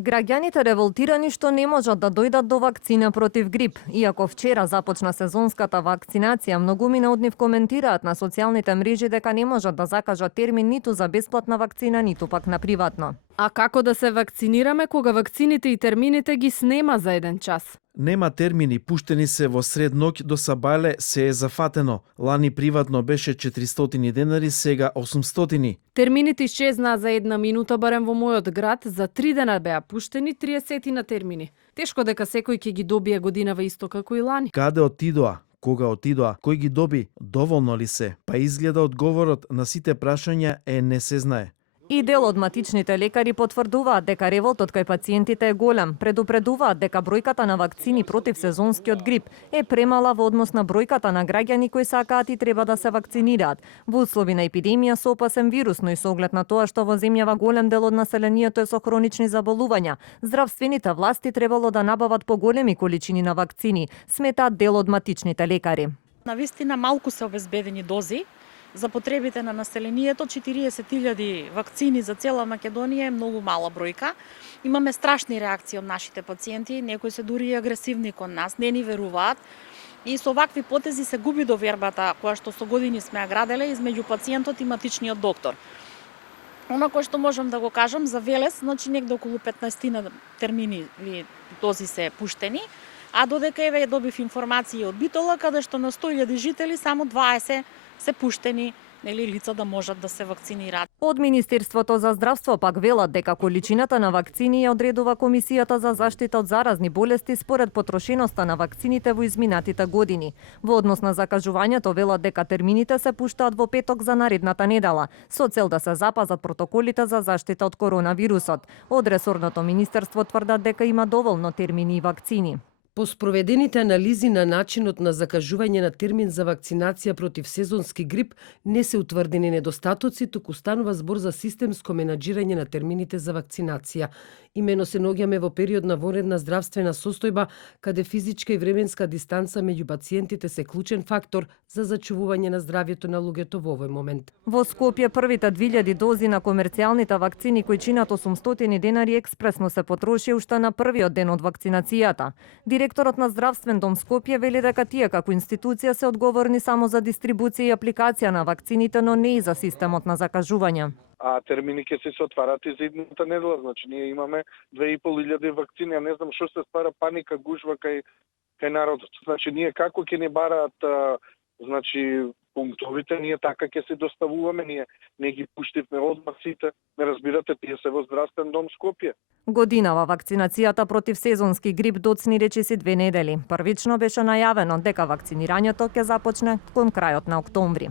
Граѓаните револтирани што не можат да дојдат до вакцина против грип. Иако вчера започна сезонската вакцинација, многумина од нив коментираат на социјалните мрежи дека не можат да закажат термин ниту за бесплатна вакцина, ниту пак на приватно. А како да се вакцинираме кога вакцините и термините ги снема за еден час? Нема термини, пуштени се во сред ноќ до Сабајле, се е зафатено. Лани приватно беше 400 денари, сега 800. Термините исчезнаа за една минута, барем во мојот град, за 3 дена беа пуштени 30 на термини. Тешко дека секој ќе ги добие годинава исто како и лани. Каде отидоа? Кога отидоа? Кој ги доби? Доволно ли се? Па изгледа одговорот на сите прашања е не се знае. И дел од матичните лекари потврдуваат дека револтот кај пациентите е голем. Предупредуваат дека бројката на вакцини против сезонскиот грип е премала во однос на бројката на граѓани кои сакаат и треба да се вакцинираат. Во услови на епидемија со опасен вирус, но и со оглед на тоа што во земјава голем дел од населението е со хронични заболувања, здравствените власти требало да набават поголеми количини на вакцини, сметаат дел од матичните лекари. Навистина малку се обезбедени дози за потребите на населението. 40.000 вакцини за цела Македонија е многу мала бројка. Имаме страшни реакции од нашите пациенти, некои се дури и агресивни кон нас, не ни веруваат. И со вакви потези се губи довербата која што со години сме ја граделе измеѓу пациентот и матичниот доктор. Она кое што можам да го кажам за Велес, значи негде околу 15 термини или дози се пуштени, а додека еве добив информации од Битола каде што на 100.000 жители само 20 се пуштени, нели, лица да можат да се вакцинираат. Од Министерството за здравство пак велат дека количината на вакцини ја одредува Комисијата за заштита од заразни болести според потрошеноста на вакцините во изминатите години. Во однос на закажувањето велат дека термините се пуштаат во петок за наредната недела, со цел да се запазат протоколите за заштита од коронавирусот. Од ресорното министерство тврдат дека има доволно термини и вакцини. По спроведените анализи на начинот на закажување на термин за вакцинација против сезонски грип не се утврдени недостатоци, туку станува збор за системско менаџирање на термините за вакцинација. Имено се наоѓаме во период на вонредна здравствена состојба, каде физичка и временска дистанца меѓу пациентите се клучен фактор за зачувување на здравјето на луѓето во овој момент. Во Скопје првите 2000 дози на комерцијалните вакцини кои чинат 800 денари експресно се потроши уште на првиот ден од вакцинацијата. Директорот на Здравствен дом Скопје вели дека тие како институција се одговорни само за дистрибуција и апликација на вакцините, но не и за системот на закажување. А термини ќе се отварат и за идната недела. Значи, ние имаме 2500 вакцини, а не знам што се ствара паника, гужва кај народот. Значи, ние како ќе не бараат значи, пунктовите, ние така ќе се доставуваме, ние не ги пуштивме одмah сите. Не разбирате, тие се во Здравствен дом Скопје. Годинава вакцинацијата против сезонски грип доцни речиси 2 недели. Првично беше најавено дека вакцинирањето ќе започне кон крајот на октомври.